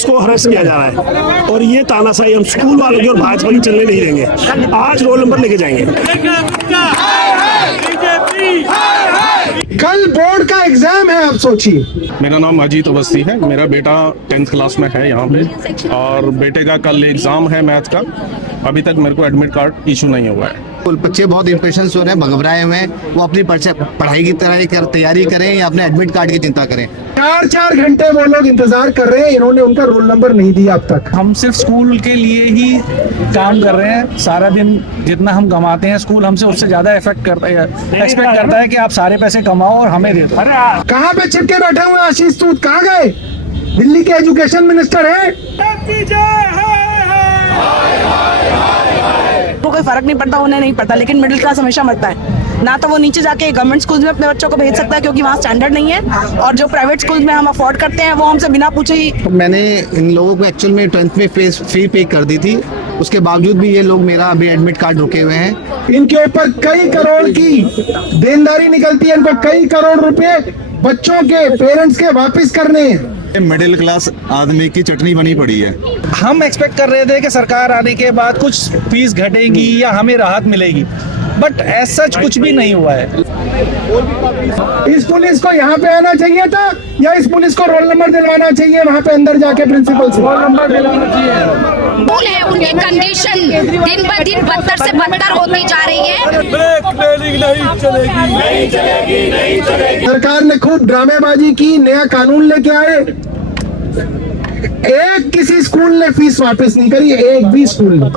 Parents को harass किया जा रहा है और ये तानाशाही हम स्कूल वालों की और भाजपा की चलने नहीं देंगे। आज रोल नंबर लेके जाएंगे। कल बोर्ड का एग्जाम है, आप सोचिए। मेरा नाम अजीत अवस्थी है। मेरा बेटा 10th क्लास में है यहाँ पे और बेटे का कल एग्जाम है मैथ का। अभी तक मेरे को एडमिट कार्ड इशू नहीं हुआ है। बच्चे बहुत इंप्रेशन हो रहे हैं, घबराए हुए हैं। वो अपनी पढ़ाई की तैयारी करें या अपने एडमिट कार्ड की चिंता करें। 4-4 घंटे वो लोग इंतजार कर रहे हैं, इन्होंने उनका रोल नंबर नहीं दिया अब तक। हम सिर्फ स्कूल के लिए ही काम कर रहे हैं। सारा दिन जितना हम कमाते हैं स्कूल हमसे उससे ज्यादा एक्सपेक्ट करता है कि आप सारे पैसे कमाओ और हमें दे दो। कहाँ पे छिपके बैठे हुए आशीष सूद, कहाँ गए? दिल्ली के एजुकेशन मिनिस्टर है। वो कोई फर्क नहीं पड़ता, उन्हें नहीं पड़ता, लेकिन मिडिल क्लास हमेशा मरता है। ना तो वो नीचे जाके गवर्नमेंट स्कूल में अपने बच्चों को भेज सकता है क्योंकि वहाँ स्टैंडर्ड नहीं है, और जो प्राइवेट स्कूल में हम अफोर्ड करते हैं वो हमसे बिना पूछे ही। मैंने इन लोगों को एक्चुअल में 10th में फी पे कर दी थी, उसके बावजूद भी ये लोग मेरा अभी एडमिट कार्ड रुके हुए हैं। इनके ऊपर कई करोड़ की देनदारी निकलती है, इनको कई करोड़ रुपए बच्चों के पेरेंट्स के वापस करने हैं। मिडिल क्लास आदमी की चटनी बनी पड़ी है। हम एक्सपेक्ट कर रहे थे कि सरकार आने के बाद कुछ फीस घटेगी या हमें राहत मिलेगी, बट ऐसा कुछ भी नहीं हुआ है। इस पुलिस को यहाँ पे आना चाहिए था या इस पुलिस को रोल नंबर दिलवाना चाहिए वहाँ पे अंदर जाके प्रिंसिपल से? रोल नंबर दिलवाना चाहिए। स्कूल है, उनकी कंडीशन दिन ब दिन बदतर से बदतर होती जा रही है। सरकार ने खूब ड्रामेबाजी की, नया कानून लेके आए, एक किसी स्कूल ने फीस वापस नहीं करी, एक भी स्कूल ने।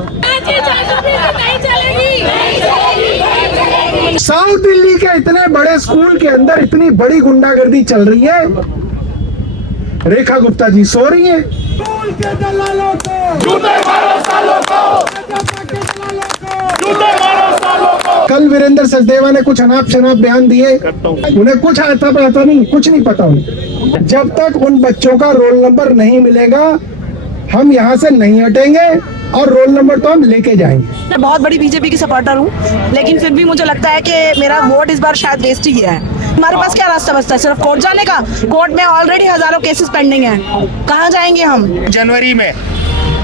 साउथ दिल्ली के इतने बड़े स्कूल के अंदर इतनी बड़ी गुंडागर्दी चल रही है, रेखा गुप्ता जी सो रही है। स्कूल के दलालों को जूते मारो, सालों को जूते मारो, सालों को। कल वीरेंद्र सचदेवा ने कुछ अनाप शनाप बयान दिए, उन्हें कुछ आता पता नहीं, कुछ नहीं पता उन्हें। जब तक उन बच्चों का रोल नंबर नहीं मिलेगा हम यहाँ से नहीं हटेंगे और रोल नंबर तो हम लेके जाएंगे। मैं बहुत बड़ी बीजेपी की सपोर्टर हूँ, लेकिन फिर भी मुझे लगता है कि मेरा वोट इस बार शायद वेस्ट ही गया है। हमारे पास क्या रास्ता बचता है? सिर्फ कोर्ट जाने का? कोर्ट में ऑलरेडी हजारों केसेस पेंडिंग हैं, कहाँ जाएंगे हम? जनवरी में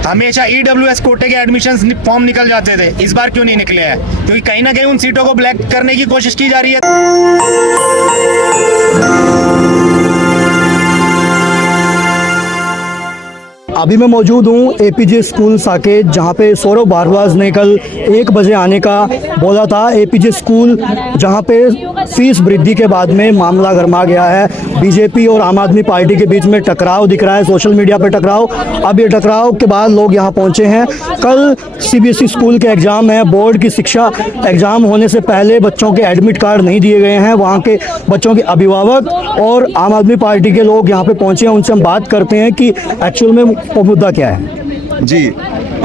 हमेशा EWS कोटे के एडमिशन फॉर्म निकल जाते थे, इस बार क्यों नहीं निकले हैं? क्योंकि कहीं ना कहीं उन सीटों को ब्लैक करने की कोशिश की जा रही है। अभी मैं मौजूद हूँ APJ स्कूल साकेत, जहाँ पे सौरभ भारद्वाज ने कल 1 बजे आने का बोला था। APJ स्कूल जहाँ पे फीस वृद्धि के बाद में मामला गरमा गया है। बीजेपी और आम आदमी पार्टी के बीच में टकराव दिख रहा है, सोशल मीडिया पे टकराव। अब ये टकराव के बाद लोग यहाँ पहुँचे हैं। कल CBSE स्कूल के एग्ज़ाम है, बोर्ड की शिक्षा एग्ज़ाम होने से पहले बच्चों के एडमिट कार्ड नहीं दिए गए हैं। वहाँ के बच्चों के अभिभावक और आम आदमी पार्टी के लोग यहाँ पे पहुँचे हैं, उनसे हम बात करते हैं कि एक्चुअल में वो मुद्दा क्या है। जी,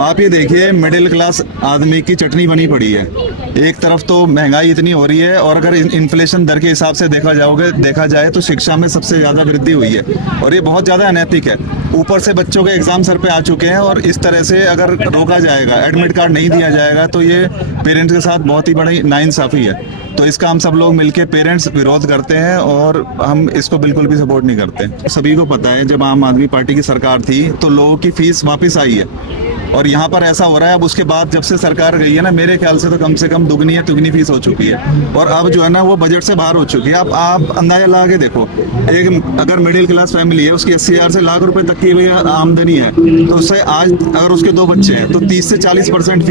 आप ये देखिए, मिडिल क्लास आदमी की चटनी बनी पड़ी है। एक तरफ तो महंगाई इतनी हो रही है और अगर इन्फ्लेशन दर के हिसाब से देखा जाए तो शिक्षा में सबसे ज़्यादा वृद्धि हुई है और ये बहुत ज़्यादा अनैतिक है। ऊपर से बच्चों के एग्जाम सर पे आ चुके हैं और इस तरह से अगर रोका जाएगा, एडमिट कार्ड नहीं दिया जाएगा, तो ये पेरेंट्स के साथ बहुत ही बड़ी नाइंसाफ़ी है। तो इसका हम सब लोग मिलके पेरेंट्स विरोध करते हैं और हम इसको बिल्कुल भी सपोर्ट नहीं करते। सभी को पता है जब आम आदमी पार्टी की सरकार थी तो लोगों की फीस वापस आई है और यहाँ पर ऐसा हो रहा है। अब उसके बाद जब से सरकार गई है ना, मेरे ख्याल से तो कम से कम दुगनी या तिगुनी फीस हो चुकी है और अब जो है ना वो बजट से बाहर हो चुकी है। आप अंदाजा लगा के देखो, एक अगर मिडिल क्लास फैमिली है, उसकी 80,000 से लाख रुपए तक की आमदनी है, तो उससे आज अगर उसके 2 बच्चे हैं तो 30 से 40%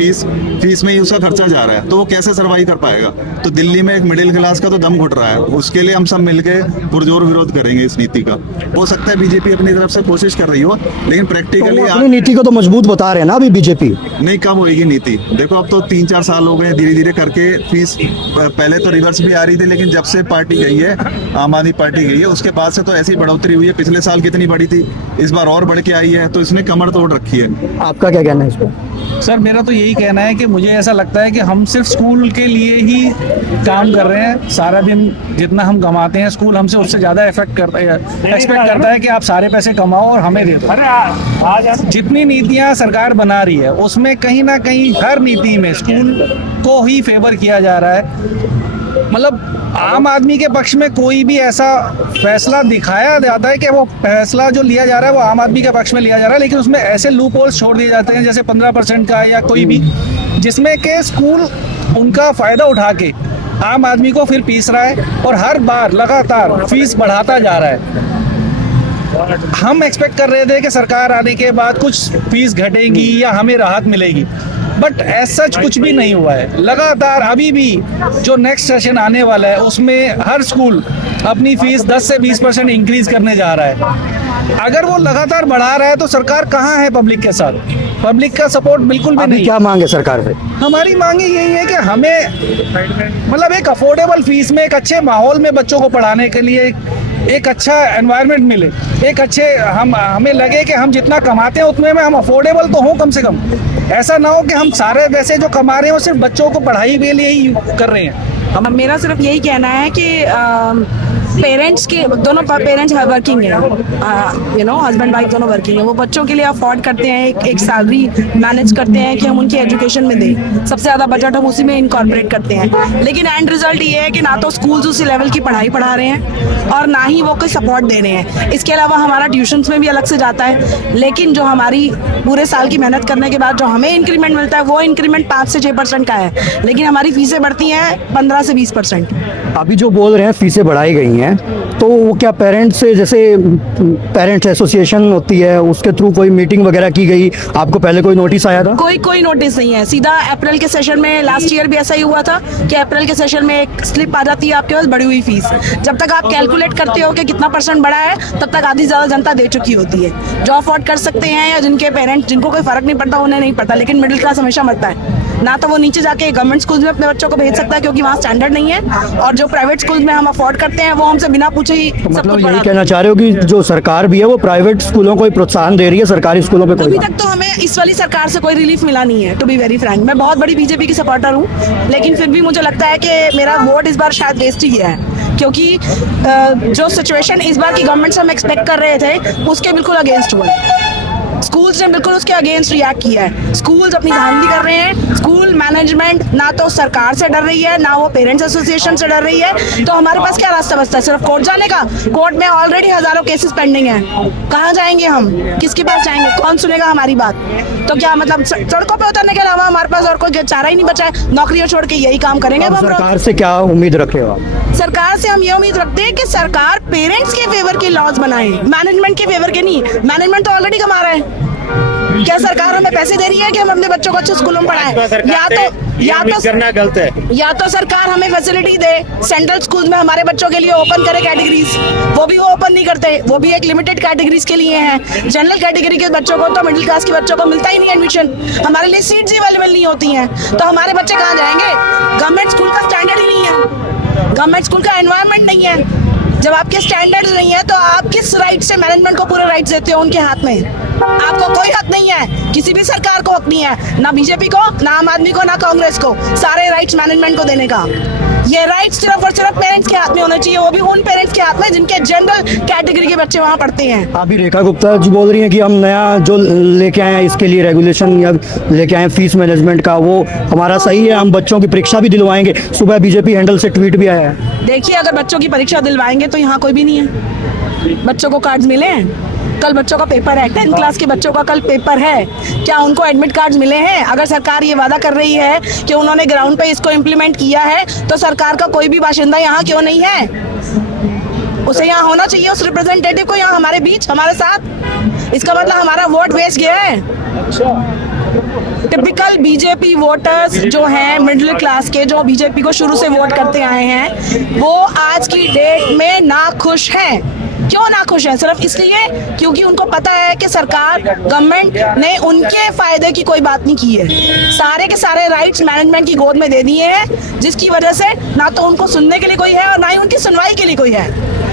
फीस में ही उसका खर्चा जा रहा है, तो वो कैसे सर्वाइव कर पाएगा? तो दिल्ली में एक मिडिल क्लास का तो दम घुट रहा है। उसके लिए हम सब मिलके पुरजोर विरोध करेंगे इस नीति का। हो सकता है बीजेपी अपनी तरफ से कोशिश कर रही हो, लेकिन प्रैक्टिकली अपनी नीति को तो मजबूत बता रहे हैं ना अभी बीजेपी। नहीं, कम होगी नीति। देखो अब तो 3-4 साल हो गए, धीरे धीरे करके फीस पहले तो रिवर्स भी आ रही थी, लेकिन जब से पार्टी गई है, आम आदमी पार्टी गई है, उसके बाद से तो ऐसी बढ़ोतरी हुई है। पिछले साल कितनी बढ़ी थी, इस बार और बढ़ के आई है, तो इसने कमर तोड़ रखी है। आपका क्या कहना है इस पर? सर, मेरा तो यही कहना है कि मुझे ऐसा लगता है कि हम सिर्फ स्कूल के लिए ही काम कर रहे हैं। सारा दिन जितना हम कमाते हैं स्कूल हमसे उससे ज़्यादा एक्सपेक्ट करता है कि आप सारे पैसे कमाओ और हमें दे दो। जितनी नीतियाँ सरकार बना रही है उसमें कहीं ना कहीं हर नीति में स्कूल को ही फेवर किया जा रहा है। मतलब आम आदमी के पक्ष में कोई भी ऐसा फैसला दिखाया जाता है कि वो फैसला जो लिया जा रहा है वो आम आदमी के पक्ष में लिया जा रहा है, लेकिन उसमें ऐसे लूप होल्स छोड़ दिए जाते हैं जैसे 15% का या कोई भी, जिसमें के स्कूल उनका फ़ायदा उठा के आम आदमी को फिर पीस रहा है और हर बार लगातार फीस बढ़ाता जा रहा है। हम एक्सपेक्ट कर रहे थे कि सरकार आने के बाद कुछ फीस घटेगी या हमें राहत मिलेगी, बट एज सच कुछ भी नहीं हुआ है। लगातार अभी भी जो नेक्स्ट सेशन आने वाला है उसमें हर स्कूल अपनी फीस 10 से 20% इंक्रीज करने जा रहा है। अगर वो लगातार बढ़ा रहा है तो सरकार कहाँ है पब्लिक के साथ? पब्लिक का सपोर्ट बिल्कुल भी अभी नहीं। क्या मांग है सरकार से? हमारी मांगे यही है कि हमें मतलब एक अफोर्डेबल फीस में एक अच्छे माहौल में बच्चों को पढ़ाने के लिए एक अच्छा एनवायरनमेंट मिले, एक अच्छे हमें लगे कि हम जितना कमाते हैं उतने में हम अफोर्डेबल तो हों कम से कम। ऐसा ना हो कि हम सारे वैसे जो कमा रहे हैं वो सिर्फ बच्चों को पढ़ाई के लिए ही कर रहे हैं। मेरा सिर्फ यही कहना है कि पेरेंट्स के दोनों पेरेंट्स वर्किंग है, हस्बैंड वाइफ दोनों वर्किंग है, वो बच्चों के लिए अफोर्ड करते हैं, एक सैलरी मैनेज करते हैं कि हम उनकी एजुकेशन में दें, सबसे ज़्यादा बजट हम उसी में इनकॉर्पोरेट करते हैं। लेकिन एंड रिजल्ट ये है कि ना तो स्कूल्स उसी लेवल की पढ़ाई पढ़ा रहे हैं और ना ही वो कोई सपोर्ट दे रहे हैं। इसके अलावा हमारा ट्यूशन्स में भी अलग से जाता है, लेकिन जो हमारी पूरे साल की मेहनत करने के बाद जो हमें इंक्रीमेंट मिलता है वो इंक्रीमेंट 5 से 6% का है, लेकिन हमारी फीसें बढ़ती हैं 15 से 20%। अभी जो बोल रहे हैं फीसें बढ़ाई गई हैं, तो वो क्या पेरेंट्स से, जैसे पेरेंट्स एसोसिएशन होती है उसके थ्रू कोई मीटिंग वगैरह की गई? आपको पहले कोई नोटिस आया था? कोई नोटिस नहीं है। सीधा अप्रैल के सेशन में लास्ट ईयर भी ऐसा ही हुआ था कि अप्रैल के सेशन में एक स्लिप आ जाती है आपके पास बढ़ी हुई फीस। जब तक आप कैलकुलेट करते हो कि कितना % बढ़ा है तब तक आधी ज़्यादा जनता दे चुकी होती है। जो अफोर्ड कर सकते हैं या जिनके पेरेंट्स जिनको कोई फर्क नहीं पड़ता उन्हें नहीं पड़ता, लेकिन मिडिल क्लास हमेशा मरता है। ना तो वो नीचे जाके गवर्नमेंट स्कूल में अपने बच्चों को भेज सकता है क्योंकि वहाँ स्टैंडर्ड नहीं है, और जो प्राइवेट स्कूल में हम अफोर्ड करते हैं वो हमसे बिना पूछे ही सब मतलब कुछ यही बढ़ा। कहना चाह रहे हो कि जो सरकार भी है वो प्राइवेट स्कूलों को ही प्रोत्साहन दे रही है, सरकारी स्कूलों पे कोई अभी तक तो हमें इस वाली सरकार से कोई रिलीफ मिला नहीं है, टू बी वेरी फ्रैंक। मैं बहुत बड़ी बीजेपी की सपोर्टर हूँ, लेकिन फिर भी मुझे लगता है कि मेरा वोट इस बार शायद वेस्ट ही गया है, क्योंकि जो सिचुएशन इस बार की गवर्नमेंट से हम एक्सपेक्ट कर रहे थे उसके बिल्कुल अगेंस्ट हुआ है। स्कूल्स ने बिल्कुल उसके अगेंस्ट रिएक्ट किया है। स्कूल्स अपनी धांधली कर रहे हैं, स्कूल मैनेजमेंट ना तो सरकार से डर रही है ना वो पेरेंट्स एसोसिएशन से डर रही है। तो हमारे पास क्या रास्ता बचता है? सिर्फ कोर्ट जाने का। कोर्ट में ऑलरेडी हजारों केसेस पेंडिंग हैं, कहाँ जाएंगे हम? किसके पास जाएंगे? कौन सुनेगा हमारी बात? तो क्या मतलब सड़कों पे उतरने के अलावा हमारे पास और कोई चारा ही नहीं बचा है? नौकरियां छोड़ के यही काम करेंगे अब हम लोग। सरकार से क्या उम्मीद रखे हो आप? सरकार से हम ये उम्मीद रखते हैं कि सरकार पेरेंट्स के फेवर के लॉज बनाए, मैनेजमेंट के फेवर के नहीं। मैनेजमेंट तो ऑलरेडी कमा रहा है। क्या सरकार हमें पैसे दे रही है कि हम अपने बच्चों को अच्छे स्कूलों में पढ़ाएं? या तो सरकार हमें फैसिलिटी दे, सेंट्रल स्कूल में हमारे बच्चों के लिए ओपन करे कैटेगरीज, वो भी वो ओपन नहीं करते, वो भी एक लिमिटेड कैटेगरीज के लिए हैं। जनरल कैटेगरी के बच्चों को तो मिडिल क्लास के बच्चों को मिलता ही नहीं एडमिशन, हमारे लिए सीट्स ही अवेलेबल नहीं होती हैं, तो हमारे बच्चे कहाँ जाएंगे? गवर्नमेंट स्कूल का स्टैंडर्ड ही नहीं है, गवर्नमेंट स्कूल का एनवायरनमेंट नहीं है। जब आपके स्टैंडर्ड नहीं है तो आप किस राइट से मैनेजमेंट को पूरे राइट्स देते हो उनके हाथ में? आपको कोई हक नहीं है, किसी भी सरकार को हक नहीं है, ना बीजेपी को, ना आम आदमी को, ना कांग्रेस को, सारे राइट्स मैनेजमेंट को देने का। ये राइट्स सिर्फ और सिर्फ पेरेंट्स के हाथ में होने चाहिए, वो भी उन पेरेंट्स के हाथ में जिनके जनरल कैटेगरी के बच्चे वहाँ पढ़ते हैं। अभी रेखा गुप्ता जी बोल रही हैं कि हम नया जो लेके आए हैं इसके लिए रेगुलेशन या लेके आए हैं फीस मैनेजमेंट का, वो हमारा सही है, हम बच्चों की परीक्षा भी दिलवाएंगे। सुबह बीजेपी हैंडल से ट्वीट भी आया है। देखिए, अगर बच्चों की परीक्षा दिलवाएंगे तो यहाँ कोई भी नहीं है। बच्चों को कार्ड्स मिले हैं, कल बच्चों का पेपर है, 10th क्लास के बच्चों का कल पेपर है, क्या उनको एडमिट कार्ड्स मिले हैं? अगर सरकार ये वादा कर रही है कि उन्होंने ग्राउंड पे इसको इम्प्लीमेंट किया है, तो सरकार का कोई भी बाशिंदा यहाँ क्यों नहीं है? उसे यहाँ होना चाहिए, उस रिप्रेजेंटेटिव को यहाँ हमारे बीच, हमारे साथ। इसका मतलब हमारा वोट वेस्ट गया है। टिपिकल बीजेपी वोटर्स जो हैं मिडिल क्लास के, जो बीजेपी को शुरू से वोट करते आए हैं, वो आज की डेट में नाखुश हैं। क्यों नाखुश है? सिर्फ इसलिए क्योंकि उनको पता है कि सरकार, गवर्नमेंट ने उनके फायदे की कोई बात नहीं की है, सारे के सारे राइट्स मैनेजमेंट की गोद में दे दिए हैं, जिसकी वजह से ना तो उनको सुनने के लिए कोई है और ना ही उनकी सुनवाई के लिए कोई है।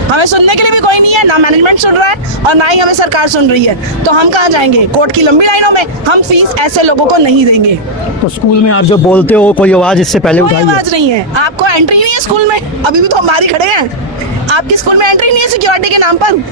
हमें सुनने के लिए भी कोई नहीं है, ना मैनेजमेंट सुन रहा है और ना ही हमें सरकार सुन रही है, तो हम कहाँ जाएंगे? कोर्ट की लंबी लाइनों में? हम फीस ऐसे लोगों को नहीं देंगे। तो स्कूल में आप जो बोलते हो कोई आवाज इससे पहले कोई उठाई? आवाज नहीं है, आपको एंट्री नहीं है स्कूल में, अभी भी तो हम बाहर ही खड़े हैं। आपके स्कूल में एंट्री नहीं है सिक्योरिटी के नाम पर।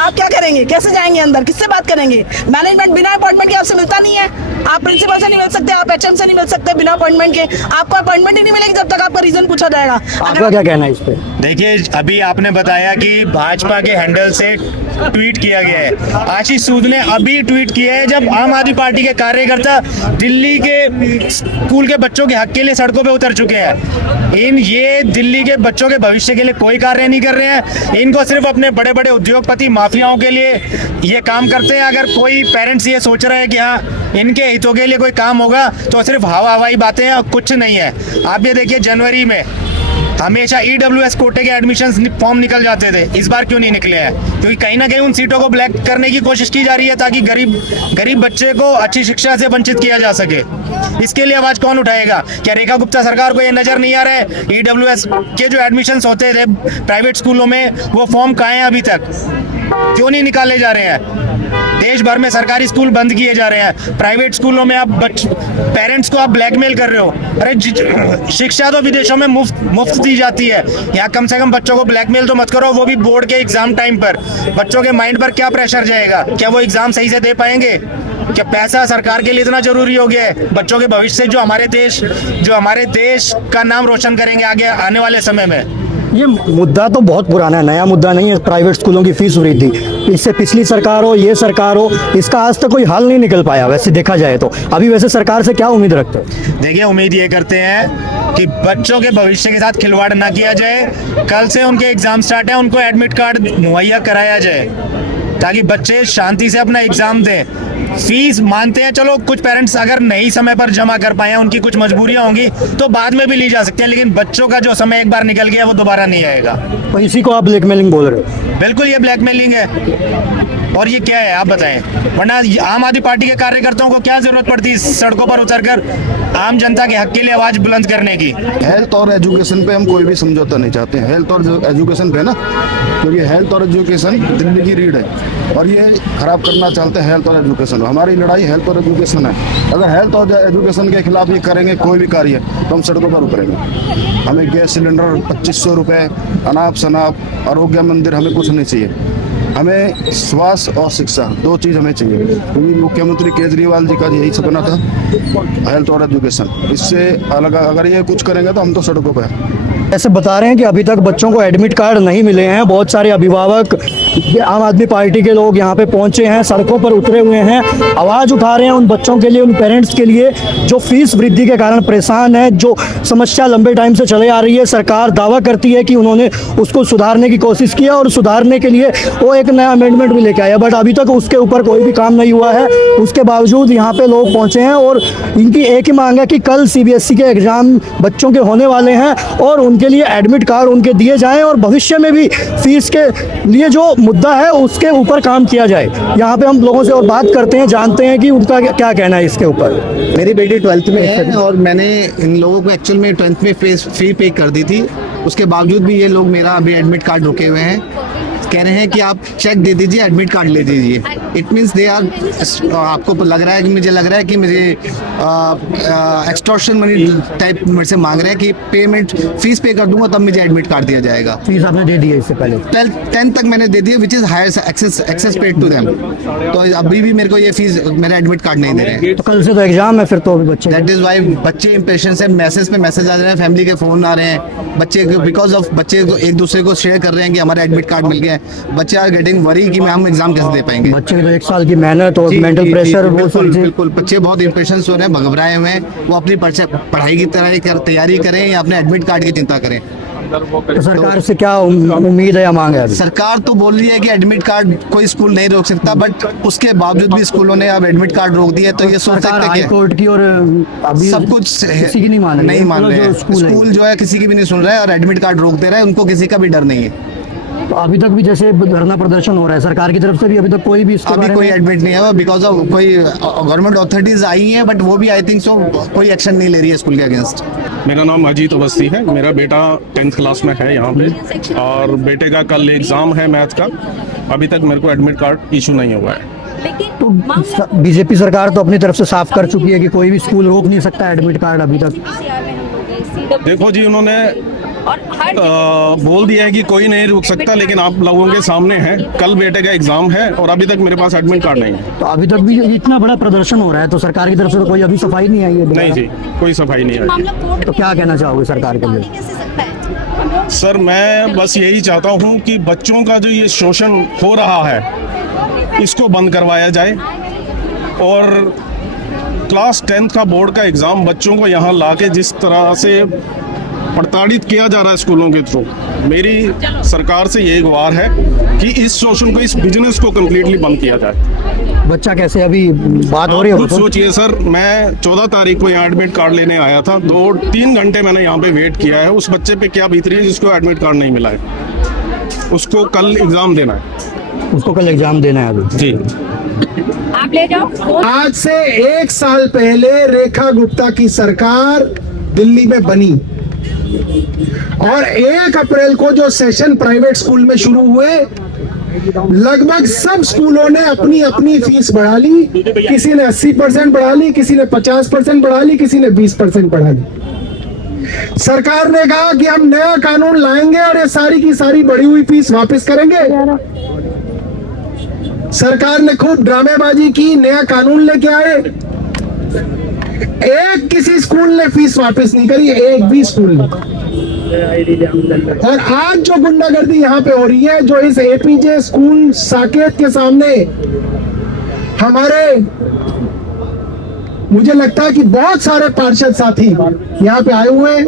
आप क्या करेंगे? कैसे जाएंगे अंदर? किससे बात करेंगे? मैनेजमेंट बिना अपॉइंटमेंट के आपसे मिलता नहीं है। आप प्रिंसिपल से नहीं मिल सकते, आप एचएम से नहीं मिल सकते बिना अपॉइंटमेंट के। आपको अपॉइंटमेंट ही नहीं मिलेगी जब तक आपका रीजन पूछा जाएगा। आपका क्या कहना है इस पे? देखिए, अभी आपने बताया कि भाजपा के हैंडल से ट्वीट किया गया है। आशीष सूद ने अभी ट्वीट किया है जब आम आदमी पार्टी के कार्यकर्ता दिल्ली के स्कूल के बच्चों के हक के लिए सड़कों पे उतर चुके हैं। ये दिल्ली के बच्चों के भविष्य के लिए कोई कार्य नहीं कर रहे हैं। इनको सिर्फ अपने बड़े बड़े उद्योगपति माफियाओं के लिए ये काम करते हैं। अगर कोई पेरेंट्स ये सोच रहे हैं कि हाँ इनके हितों के लिए कोई काम होगा तो सिर्फ हवाई बातें हैं और कुछ नहीं है। आप ये देखिए, जनवरी में हमेशा EWS कोटे के एडमिशंस फॉर्म निकल जाते थे, इस बार क्यों नहीं निकले हैं? क्योंकि कहीं ना कहीं उन सीटों को ब्लैक करने की कोशिश की जा रही है ताकि गरीब बच्चे को अच्छी शिक्षा से वंचित किया जा सके। इसके लिए आवाज कौन उठाएगा? क्या रेखा गुप्ता सरकार को ये नजर नहीं आ रहा है? EWS के जो एडमिशंस होते थे प्राइवेट स्कूलों में, वो फॉर्म कहाँ हैं अभी तक? क्यों नहीं निकाले जा रहे हैं? देश भर में सरकारी स्कूल बंद किए जा रहे हैं, प्राइवेट स्कूलों में आप पेरेंट्स को आप ब्लैकमेल कर रहे हो। अरे शिक्षा तो विदेशों में मुफ्त दी जाती है, यहाँ कम से कम बच्चों को ब्लैकमेल तो मत करो, वो भी बोर्ड के एग्जाम टाइम पर। बच्चों के माइंड पर क्या प्रेशर जाएगा? क्या वो एग्जाम सही से दे पाएंगे? क्या पैसा सरकार के लिए इतना जरूरी हो गया है? बच्चों के भविष्य से जो हमारे देश का नाम रोशन करेंगे आगे आने वाले समय में। ये मुद्दा तो बहुत पुराना है, नया मुद्दा नहीं है। प्राइवेट स्कूलों की फीस वृद्धि, इससे पिछली सरकार हो ये सरकार हो, इसका आज तक कोई हल नहीं निकल पाया वैसे देखा जाए तो। अभी वैसे सरकार से क्या उम्मीद रखते हैं? देखिए, उम्मीद ये करते हैं कि बच्चों के भविष्य के साथ खिलवाड़ ना किया जाए। कल से उनके एग्जाम स्टार्ट है, उनको एडमिट कार्ड मुहैया कराया जाए ताकि बच्चे शांति से अपना एग्जाम दें। फीस मानते हैं, चलो कुछ पेरेंट्स अगर नहीं समय पर जमा कर पाए, उनकी कुछ मजबूरियां होंगी तो बाद में भी ली जा सकती है, लेकिन बच्चों का जो समय एक बार निकल गया वो दोबारा नहीं आएगा। तो इसी को आप ब्लैकमेलिंग बोल रहे हो? बिल्कुल, ये ब्लैकमेलिंग है। और ये क्या है आप बताएं? वरना आम आदमी पार्टी के कार्यकर्ताओं को क्या जरूरत पड़ती है सड़कों पर उतरकर आम जनता के हक के लिए आवाज बुलंद करने की? हेल्थ और एजुकेशन पे हम कोई भी समझौता नहीं चाहते हैं। हेल्थ और एजुकेशन पे ना, क्योंकि हेल्थ और एजुकेशन दिल्ली की रीढ़ है और ये खराब करना चाहते हैं हेल्थ और एजुकेशन। हमारी लड़ाई हेल्थ और एजुकेशन है। अगर हेल्थ और एजुकेशन के खिलाफ ये करेंगे कोई भी कार्य तो हम सड़कों पर उतरेंगे। हमें गैस सिलेंडर 2500 रुपये, अनाप शनाप, आरोग्य मंदिर, हमें कुछ नहीं चाहिए। हमें स्वास्थ्य और शिक्षा, दो चीज़ हमें चाहिए, क्योंकि मुख्यमंत्री केजरीवाल जी का यही सपना था, हेल्थ और एजुकेशन। इससे अलग अगर ये कुछ करेंगे तो हम तो सड़कों पर हैं। ऐसे बता रहे हैं कि अभी तक बच्चों को एडमिट कार्ड नहीं मिले हैं। बहुत सारे अभिभावक, आम आदमी पार्टी के लोग यहाँ पे पहुँचे हैं, सड़कों पर उतरे हुए हैं, आवाज़ उठा रहे हैं उन बच्चों के लिए, उन पेरेंट्स के लिए जो फीस वृद्धि के कारण परेशान है, जो समस्या लंबे टाइम से चले आ रही है। सरकार दावा करती है कि उन्होंने उसको सुधारने की कोशिश की और सुधारने के लिए वो एक नया अमेंडमेंट भी लेके आया, बट अभी तक उसके ऊपर कोई भी काम नहीं हुआ है। उसके बावजूद यहाँ पे लोग पहुँचे हैं और इनकी एक ही मांग है कि कल CBSE के एग्ज़ाम बच्चों के होने वाले हैं और उनके लिए एडमिट कार्ड उनके दिए जाएं और भविष्य में भी फीस के लिए जो मुद्दा है उसके ऊपर काम किया जाए। यहाँ पे हम लोगों से और बात करते हैं, जानते हैं कि उनका क्या कहना है इसके ऊपर। मेरी बेटी 12th में है और मैंने इन लोगों को एक्चुअल में 10th में फी पे कर दी थी। उसके बावजूद भी ये लोग मेरा अभी एडमिट कार्ड रोके हुए हैं। कह रहे हैं कि आप चेक दे दीजिए, एडमिट कार्ड ले दीजिए। इट मीन्स दे आर, आपको लग रहा है कि मुझे लग रहा है कि मुझे एक्सटॉर्शन मनी टाइप मेरे से मांग रहे हैं कि पेमेंट फीस पे कर दूंगा तब मुझे एडमिट कार्ड दिया जाएगा। फीस आपने दे दी है इससे पहले? 10th तक मैंने दे दी, which is higher access paid to them. तो अभी भी मेरे को ये फीस, मेरा एडमिट कार्ड नहीं दे रहे हैं। तो कल से तो एग्जाम है फिर तो अभी बच्चे, दैट इज वाई बच्चे इंप्रेशन से मैसेज पे मैसेज आ रहे हैं, फैमिली के फोन आ रहे हैं बच्चे, बिकॉज ऑफ बच्चे एक दूसरे को शेयर कर रहे हैं कि हमारा एडमिट कार्ड मिल गया है। बच्चे आर गेटिंग वरी कि हम एग्जाम कैसे दे पाएंगे। बच्चे की तो 1 साल की मेहनत और मेंटल प्रेशर, वो सब बिल्कुल बच्चे बहुत इंप्रेशन हो रहे हैं, घबराए हुए हैं। वो अपनी पढ़ाई की तैयारी करें या अपने एडमिट कार्ड की चिंता करें। तो सरकार से क्या उम्मीद है या मांग है? सरकार तो बोल रही है कि एडमिट कार्ड कोई स्कूल नहीं रोक सकता, बट उसके बावजूद भी स्कूलों ने अब एडमिट कार्ड रोक दिए। तो ये सोच सकते हाई कोर्ट की और अभी सब कुछ किसी की नहीं मान रहे हैं। स्कूल जो है किसी की भी नहीं सुन रहा है और एडमिट कार्ड रोक दे रहा है, उनको किसी का भी डर नहीं है। तो अभी तक भी जैसे धरना प्रदर्शन हो रहा है सरकार की तरफ से भी अभी तक कोई भी इसके अभी कोई एडमिट नहीं है, बिकॉज ऑफ कोई गवर्नमेंट अथॉरिटीज आई हैं, बट वो भी आई थिंक सो कोई एक्शन नहीं ले रही है स्कूल के अगेंस्ट। मेरा नाम अजीत अवस्थी है, मेरा बेटा 10th क्लास में है यहाँ पे और बेटे का कल एग्ज़ाम है मैथ का। अभी तक मेरे को एडमिट कार्ड इशू नहीं हुआ है। तो बीजेपी सरकार तो अपनी तरफ से साफ कर चुकी है कि कोई भी स्कूल रोक नहीं सकता एडमिट कार्ड अभी तक। देखो जी, उन्होंने और हर बोल दिया है कि कोई नहीं रुक सकता, लेकिन आप लोगों के सामने है, कल बेटे का एग्जाम है और अभी तक मेरे पास एडमिट कार्ड नहीं है। तो अभी तक भी इतना बड़ा प्रदर्शन हो रहा है तो सरकार की तरफ से तो कोई अभी सफाई नहीं आई है? नहीं जी, कोई सफाई नहीं आई। तो क्या कहना चाहोगे सरकार के लिए? सर मैं बस यही चाहता हूँ कि बच्चों का जो ये शोषण हो रहा है इसको बंद करवाया जाए, और क्लास 10th का बोर्ड का एग्ज़ाम बच्चों को यहाँ लाके जिस तरह से प्रताड़ित किया जा रहा है स्कूलों के थ्रू, मेरी सरकार से यही गुहार है कि इस शोषण को, इस बिजनेस को कम्प्लीटली बंद किया जाए। बच्चा कैसे अभी बात हो रही है? खुद सोचिए सर, मैं 14 तारीख को यहाँ एडमिट कार्ड लेने आया था, 2-3 घंटे मैंने यहाँ पे वेट किया है। उस बच्चे पे क्या बीत रही है जिसको एडमिट कार्ड नहीं मिला है? उसको कल एग्जाम देना है, उसको कल एग्जाम देना है अभी जी। आप ले जाओ। आज से 1 साल पहले रेखा गुप्ता की सरकार दिल्ली में बनी और 1 अप्रैल को जो सेशन प्राइवेट स्कूल में शुरू हुए, लगभग सब स्कूलों ने अपनी अपनी फीस बढ़ा ली। किसी ने 80% बढ़ा ली, किसी ने 50% बढ़ा ली, किसी ने 20% बढ़ा ली। सरकार ने कहा कि हम नया कानून लाएंगे और ये सारी की सारी बढ़ी हुई फीस वापस करेंगे। सरकार ने खूब ड्रामेबाजी की, नया कानून लेके आए। एक किसी स्कूल ने फीस वापस नहीं करी, एक भी स्कूल ने। और आज जो गुंडागर्दी यहाँ पे हो रही है, जो इस एपीजे स्कूल साकेत के सामने हमारे, मुझे लगता है कि बहुत सारे पार्षद साथी यहाँ पे आए हुए,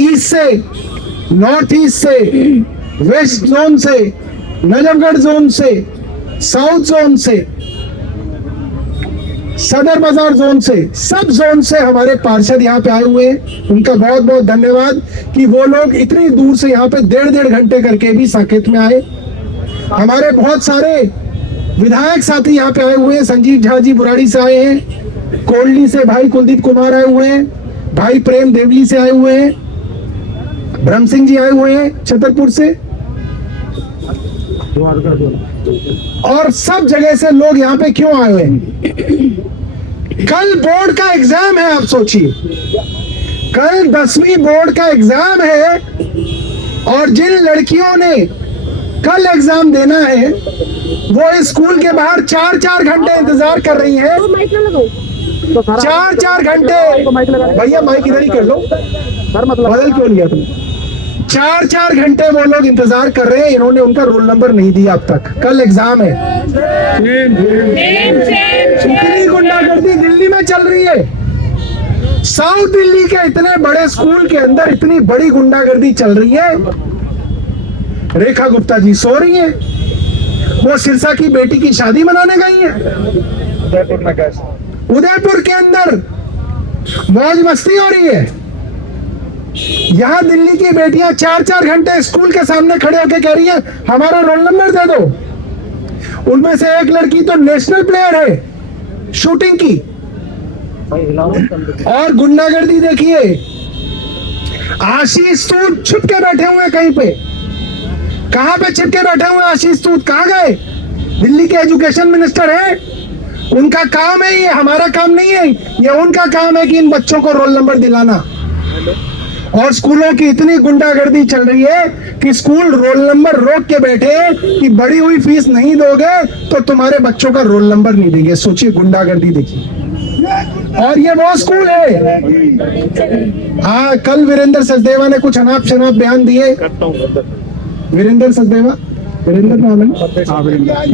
ईस्ट से, नॉर्थ ईस्ट से, वेस्ट जोन से, नजफगढ़ जोन से, साउथ जोन से, सदर बाजार जोन से, सब जोन से हमारे पार्षद यहाँ पे आए हुए हैं। उनका बहुत बहुत धन्यवाद कि वो लोग इतनी दूर से यहाँ पे 1.5 घंटे करके भी साकेत में आए। हमारे बहुत सारे विधायक साथी यहाँ पे आए हुए हैं। संजीव झा जी बुराड़ी से आए हैं, कोल्डी से भाई कुलदीप कुमार आए हुए हैं, भाई प्रेम देवली से आए हुए हैं, ब्रह्म सिंह जी आए हुए हैं छतरपुर से, और सब जगह से लोग यहाँ पे क्यों आए हुए हैं? कल बोर्ड का एग्जाम है, आप सोचिए, कल 10वीं बोर्ड का एग्जाम है, और जिन लड़कियों ने कल एग्जाम देना है वो इस स्कूल के बाहर 4-4 घंटे इंतजार कर रही हैं। 4-4 घंटे, भैया माइक इधर ही कर लो, बदल क्यों लिया तुमने? 4-4 घंटे वो लोग इंतजार कर रहे हैं, इन्होंने उनका रोल नंबर नहीं दिया अब तक। कल एग्जाम है। इतनी गुंडागर्दी दिल्ली में चल रही है। साउथ दिल्ली के इतने बड़े स्कूल के अंदर इतनी बड़ी गुंडागर्दी चल रही है। रेखा गुप्ता जी सो रही है, वो सिरसा की बेटी की शादी मनाने गई है। उदयपुर के अंदर मौज मस्ती हो रही है। यहां दिल्ली की बेटियां 4-4 घंटे स्कूल के सामने खड़े होकर कह रही है हमारा रोल नंबर दे दो। उनमें से एक लड़की तो नेशनल प्लेयर है शूटिंग की। और गुंडागर्दी देखिए, आशीष तूत छुप के बैठे हुए कहीं पे। कहां पे छिप के बैठे हुए आशीष तूत? कहां गए? दिल्ली के एजुकेशन मिनिस्टर है, उनका काम है ये, हमारा काम नहीं है ये। उनका काम है कि इन बच्चों को रोल नंबर दिलाना। और स्कूलों की इतनी गुंडागर्दी चल रही है कि स्कूल रोल नंबर रोक के बैठे कि बढ़ी हुई फीस नहीं दोगे तो तुम्हारे बच्चों का रोल नंबर नहीं देंगे। सोचिए गुंडागर्दी देखिए। और ये वो स्कूल है। हाँ, कल वीरेंद्र सचदेवा ने कुछ अनाप शनाप बयान दिए। वीरेंद्र सचदेवा, वीरेंद्र नाम है,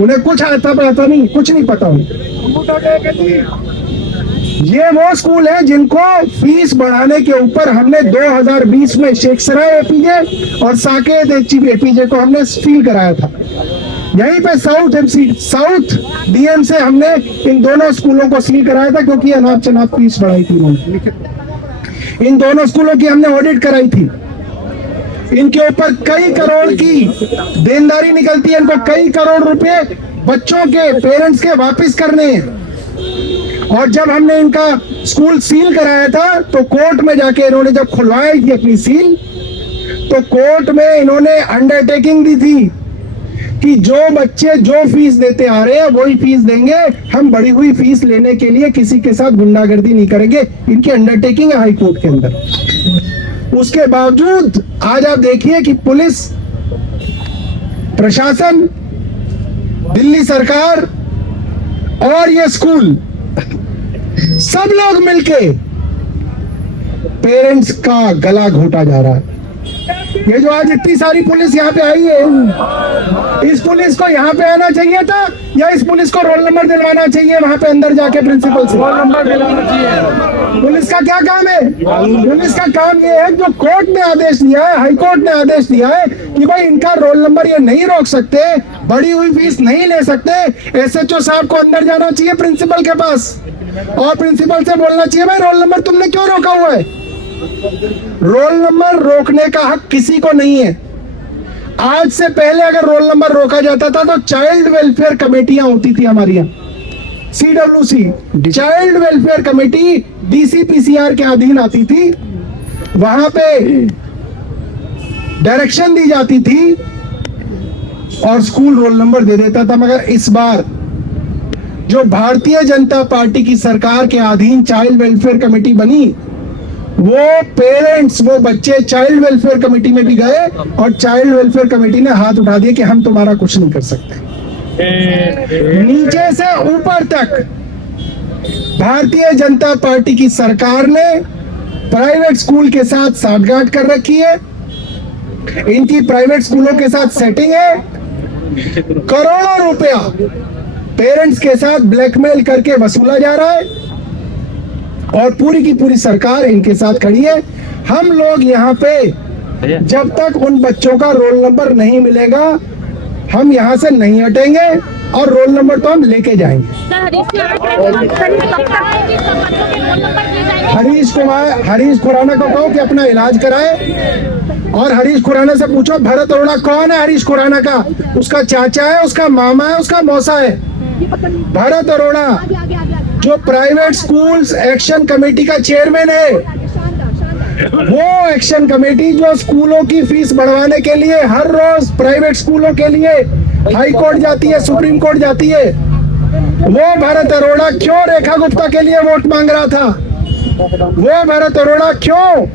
उन्हें कुछ आता पता नहीं, कुछ नहीं पता उन्हें। ये वो स्कूल है जिनको फीस बढ़ाने के ऊपर हमने 2020 में शेखसराय एपीजे और साकेत एपीजे को हमने सील कराया था। यहीं पे साउथ डीएम से हमने इन दोनों स्कूलों को सील कराया था क्योंकि अनाप शनाप फीस बढ़ाई थी उन्होंने। इन दोनों स्कूलों की हमने ऑडिट कराई थी। इनके ऊपर कई करोड़ की देनदारी निकलती है। इनको कई करोड़ रुपए बच्चों के, पेरेंट्स के वापस करने हैं। और जब हमने इनका स्कूल सील कराया था तो कोर्ट में जाके इन्होंने जब खुलवाई थी अपनी सील, तो कोर्ट में इन्होंने अंडरटेकिंग दी थी कि जो बच्चे जो फीस देते आ रहे हैं वही फीस देंगे, हम बढ़ी हुई फीस लेने के लिए किसी के साथ गुंडागर्दी नहीं करेंगे। इनकी अंडरटेकिंग है हाई कोर्ट के अंदर। उसके बावजूद आज आप देखिए कि पुलिस प्रशासन, दिल्ली सरकार और ये स्कूल सब लोग मिलके पेरेंट्स का गला घोटा जा रहा है। ये जो आज इतनी सारी पुलिस यहाँ पे आई है, इस पुलिस को यहाँ पे आना चाहिए था या इस पुलिस को रोल नंबर दिलवाना चाहिए वहां पे अंदर जाके प्रिंसिपल से? रोल नंबर दिलवाना चाहिए। पुलिस का क्या काम है? पुलिस का काम ये है, जो कोर्ट ने आदेश दिया है, हाई कोर्ट ने आदेश दिया है कि भाई इनका रोल नंबर ये नहीं रोक सकते, बढ़ी हुई फीस नहीं ले सकते, एसएचओ साहब को अंदर जाना चाहिए प्रिंसिपल के पास और प्रिंसिपल से बोलना चाहिए भाई रोल नंबर तुमने क्यों रोका हुआ है? रोल नंबर रोकने का हक किसी को नहीं है। आज से पहले अगर रोल नंबर रोका जाता था तो चाइल्ड वेलफेयर कमेटियां होती थी हमारी यहाँ, CWC child welfare committee DCPCR के अधीन आती थी, वहां पे डायरेक्शन दी जाती थी और स्कूल रोल नंबर दे देता था। मगर इस बार जो भारतीय जनता पार्टी की सरकार के अधीन चाइल्ड वेलफेयर कमेटी बनी, वो पेरेंट्स, वो बच्चे चाइल्ड वेलफेयर कमेटी में भी गए और चाइल्ड वेलफेयर कमेटी ने हाथ उठा दिया कि हम तुम्हारा कुछ नहीं कर सकते। नीचे से ऊपर तक भारतीय जनता पार्टी की सरकार ने प्राइवेट स्कूल के साथ साठगांठ कर रखी है। इनकी प्राइवेट स्कूलों के साथ सेटिंग है। करोड़ों रुपया पेरेंट्स के साथ ब्लैकमेल करके वसूला जा रहा है और पूरी की पूरी सरकार इनके साथ खड़ी है। हम लोग यहाँ पे जब तक उन बच्चों का रोल नंबर नहीं मिलेगा हम यहाँ से नहीं हटेंगे और रोल नंबर तो हम लेके जाएंगे। हरीश खुराना को कहो कि अपना इलाज कराए और हरीश खुराना से पूछो भरत अरोड़ा कौन है? हरीश खुराना का उसका चाचा है, उसका मामा है, उसका मौसा है। भरत अरोड़ा जो प्राइवेट स्कूल्स एक्शन कमेटी का चेयरमैन है, वो एक्शन कमेटी जो स्कूलों की फीस बढ़वाने के लिए हर रोज प्राइवेट स्कूलों के लिए हाई कोर्ट जाती है, सुप्रीम कोर्ट जाती है, वो भरत अरोड़ा क्यों रेखा गुप्ता के लिए वोट मांग रहा था? वो भरत अरोड़ा क्यों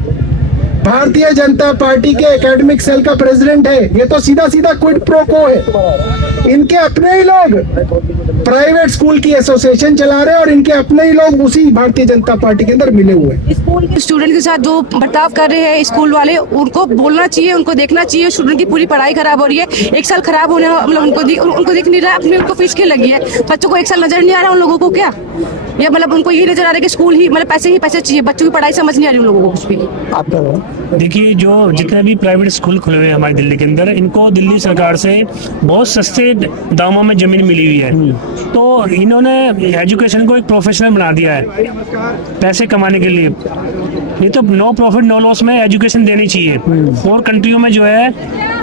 भारतीय जनता पार्टी के एकेडमिक सेल का प्रेसिडेंट है? ये तो सीधा सीधा क्विड प्रो को है। इनके अपने ही लोग प्राइवेट स्कूल की एसोसिएशन चला रहे हैं और इनके अपने ही लोग उसी भारतीय जनता पार्टी के अंदर मिले हुए हैं। स्टूडेंट के साथ जो बर्ताव कर रहे हैं स्कूल वाले, उनको बोलना चाहिए, उनको देखना चाहिए। स्टूडेंट की पूरी पढ़ाई खराब हो रही है, एक साल खराब होने मतलब उनको दिख नहीं रहा है, अपने उनको फीस क्यों लगी है? बच्चों को एक साल नजर नहीं आ रहा उन लोगों को क्या? या मतलब उनको ये नजर आ रहा है कि स्कूल ही मतलब पैसे ही पैसे चाहिए, बच्चों की पढ़ाई समझ नहीं आ रही उन लोगों को कुछ भी। देखिए, जो जितने भी प्राइवेट स्कूल खुले हुए हैं हमारी दिल्ली के अंदर, इनको दिल्ली सरकार से बहुत सस्ते दामों में जमीन मिली हुई है, तो इन्होंने एजुकेशन को एक प्रोफेशनल बना दिया है पैसे कमाने के लिए। ये तो नो प्रॉफिट नो लॉस में एजुकेशन देनी चाहिए। और कंट्रियों में जो है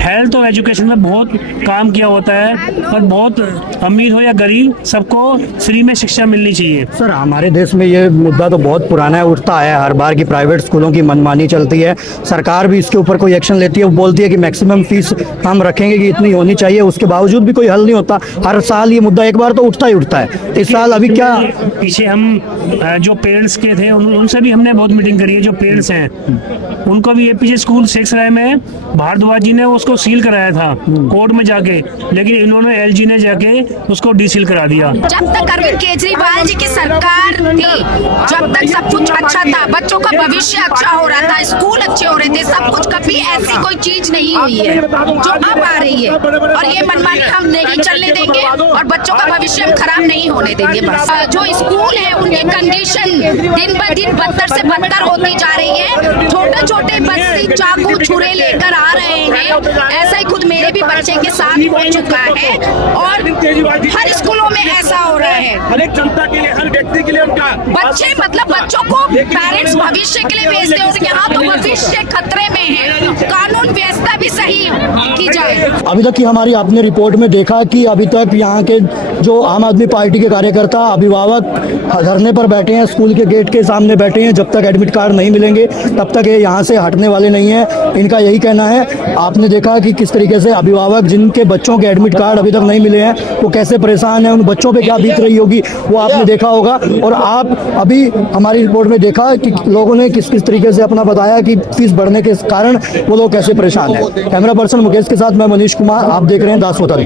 हेल्थ और एजुकेशन में बहुत काम किया होता है और बहुत अमीर हो या गरीब सबको फ्री में शिक्षा मिलनी चाहिए। सर, हमारे देश में ये मुद्दा तो बहुत पुराना है, उठता है हर बार की प्राइवेट स्कूलों की मनमानी चलती है। सरकार भी इसके ऊपर कोई एक्शन लेती है, वो बोलती है कि मैक्सिमम फीस हम रखेंगे कि इतनी होनी चाहिए, उसके बावजूद भी कोई हल नहीं होता। हर साल ये मुद्दा एक बार तो उठता ही उठता है। इस साल अभी क्या पीछे हम जो पेरेंट्स के थे उनसे भी हमने बहुत मीटिंग करी है। जो पेरेंट्स हैं उनको भी एपीजे स्कूल शेखसराय में भारद्वाज जी ने उसको सील कराया था कोर्ट में जाके, लेकिन इन्होंने एलजी ने जाके उसको डीसील करा दिया। जब तक अरविंद केजरीवाल जी की सरकार थी, जब तक सब कुछ अच्छा था, बच्चों का भविष्य अच्छा हो रहा था, स्कूल अच्छे हो रहे थे, सब कुछ, कभी ऐसी कोई चीज नहीं हुई है जो अब आ रही है। और ये मनमानी हम नहीं चलने देंगे और बच्चों का भविष्य हम खराब नहीं होने देंगे। बस जो स्कूल है उनकी कंडीशन दिन ब दिन बदतर से बदतर होती जा रही है। छोटे छोटे बच्चे चाकू छुरे लेकर आ रहे हैं, ऐसा ही खुद मेरे भी बच्चे के साथ हो चुका है और हर स्कूलों में ऐसा हो रहा है। हर एक जनता के लिए, हर व्यक्ति के लिए उनका बच्चे मतलब बच्चों को पेरेंट्स भविष्य के लिए भेजते हो कि हाँ तो भविष्य खतरे में है, कानून व्यवस्था भी सही की जाए। अभी तक की हमारी आपने रिपोर्ट में देखा कि अभी तक यहाँ के जो आम आदमी पार्टी के कार्यकर्ता अभिभावक धरने पर बैठे हैं, स्कूल के गेट के सामने बैठे हैं। जब तक एडमिट कार्ड नहीं मिलेंगे तब तक ये यहाँ से हटने वाले नहीं हैं। इनका यही कहना है। आपने देखा कि किस तरीके से अभिभावक जिनके बच्चों के एडमिट कार्ड अभी तक नहीं मिले हैं वो कैसे परेशान हैं, उन बच्चों पे क्या बीत रही होगी वो आपने देखा होगा। और आप अभी हमारी रिपोर्ट में देखा कि लोगों ने किस किस तरीके से अपना बताया कि फीस बढ़ने के कारण वो लोग कैसे परेशान हैं। कैमरा पर्सन मुकेश के साथ मैं मनीष कुमार, आप देख रहे हैं दास वतन।